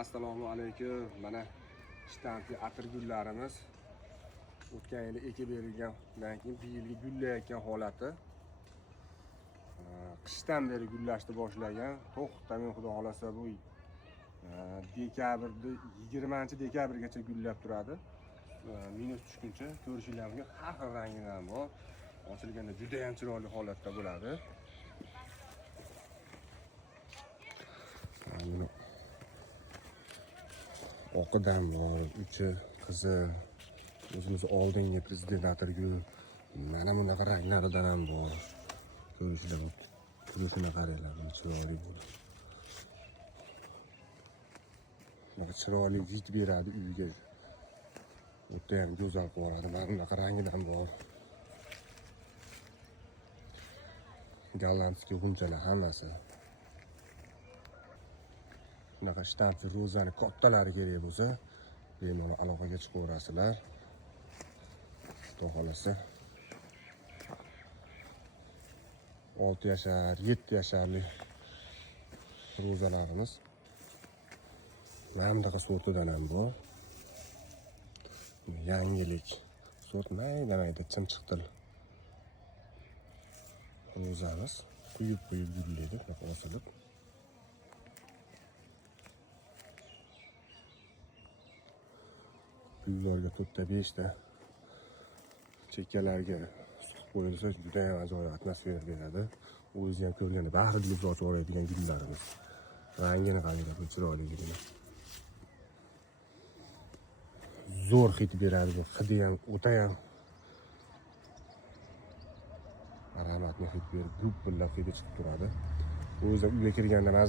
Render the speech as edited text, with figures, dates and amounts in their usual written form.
Assalomu alaykum. Mana shtampli atir gullarimiz o'tgan yili ekib berilgandan keyin bu yilgi gullayotgan holati. Qishdan beri gullashni boshlagan. To'xtamay xudo xolasa bu dekabrda 20-dekabrgacha gullab turadi. Minus tushguncha ko'rishinglar mumkin. Har xil rangidan bor. Ochilganda juda ham chiroyli holatda bo'ladi. Oqidan bor, uchi qizil. O'zimiz oldingi prezident atirgul mana bunaqa ranglaridan ham bor. Ko'rishinglar mumkin. Turishini qaranglar, chiroyli bo'ladi. Mana chiroyli vid beradi uyga. O'ta ham go'zal ko'radi. Mana bunaqa rangidan bor. Gollandskiy g'unchalar hammasi. Bunaqa shtampli rozani kattalari kerak bo'lsa, bemalol aloqaga chiqaverasizlar. Xudo xolasa 6 yashar, 7 yasharli rozalarimiz mana bunaqa sortidan ham bor. Yangilik sort mayda chimchiqtil rozamiz quyib gullaydi, bunaqa osilib. Gullarga 4-5 ta chekkalarga suqib qo'yilsa juda ham ajoyib atmosfera beradi. O'zingiz ham ko'rganda bahri dil ochib yuboradigan gullarimiz. Rangini qaranglar, bu chiroyligini. Zo'r hid beradi, bu hidi ham o'ta ham aromatli hid berib, gupillab hidi chiqib turadi. O'zi uyga kirganda